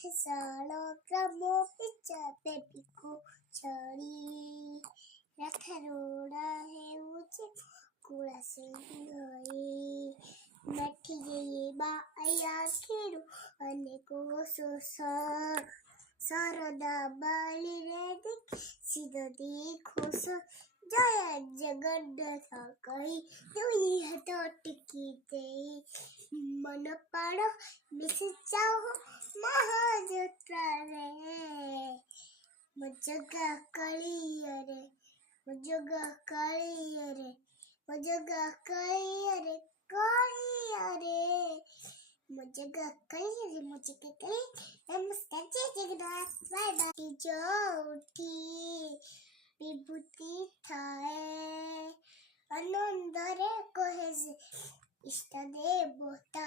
ସାଳ ଗ୍ରାମ ପିଚା ବେବିକୁ ଛାଡ଼ି ରଥରୁଡ଼ା ହେଉଛି କୁଳା ସିଂହଇ ମେଠିଏ ବାୟା କ୍ଷୀରୁ ଅନେକ ଶୋଷ ଶରଦା ବାଳିରେ ସିଦତି ଖୋଷ ଜୟ ଜଗନ୍ନାଥ କହି ଦୁଇ ହାତ ଟିକି ଦେଇ ମନ ପ୍ରାଣ ମିଶି ଯାଉ ମହାଯାତ୍ରାରେ ମୋ ଜଗା କାଳିଆରେ ମୋ ଜଗା କାଳିଆରେ ମୋ ଜଗା କାଳିଆରେ କାଳିଆରେ ମୋ ଜଗା କାଳିଆରେ ମୋ ଜଗା କାଳିଆରେ ନମସ୍କାର ଜୟ ଜଗନ୍ନାଥ ବାଏ ବାଏ ଯୋଉଠି ବିଭୂତି ଥାଏ ଆନନ୍ଦରେ କହେ ସେ ଇଷ୍ଟ ଦେବତା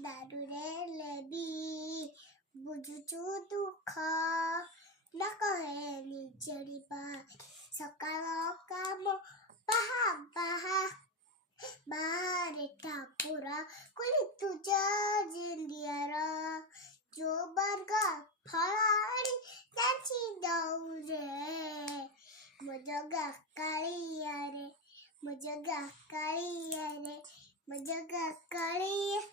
ଦାରୁରେ ଲେବି ବୁଝୁଛୁ ଦୁଃଖ ନ କହେ ନିଜରିବା ସକାଳ କାମ ବାହା ବାହାରେ ଠାକୁରା କୁଲି ତୁଜା ଜିନ୍ଦିଆର ଯୋ ବର୍ଗ ଫଳାଣି ଯାଛି ଦଉରେ ମୋ ଜଗା କାଳିଆରେ ମୋ ଜଗା କାଳିଆରେ ମୋ ଜଗା କାଳିଆ